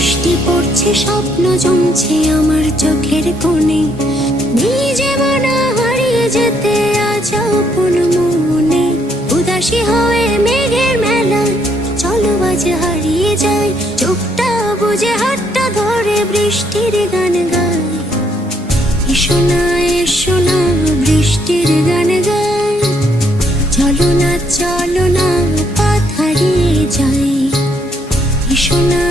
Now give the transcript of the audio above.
বৃষ্টি পড়ছে, স্বপ্ন জমছে আমার চোখের কোণে, নিজে মনা হারিয়ে যেতে আজ আপন মনে। উদাসী হয়ে মেঘের মেলায় চলো আজ হারিয়ে যাই, চোখটা বুঝে হাতটা ধরে বৃষ্টির গান গাই। এসো না এসো না বৃষ্টির গান গাই, চলো না পথ হারিয়ে যাই। এসো না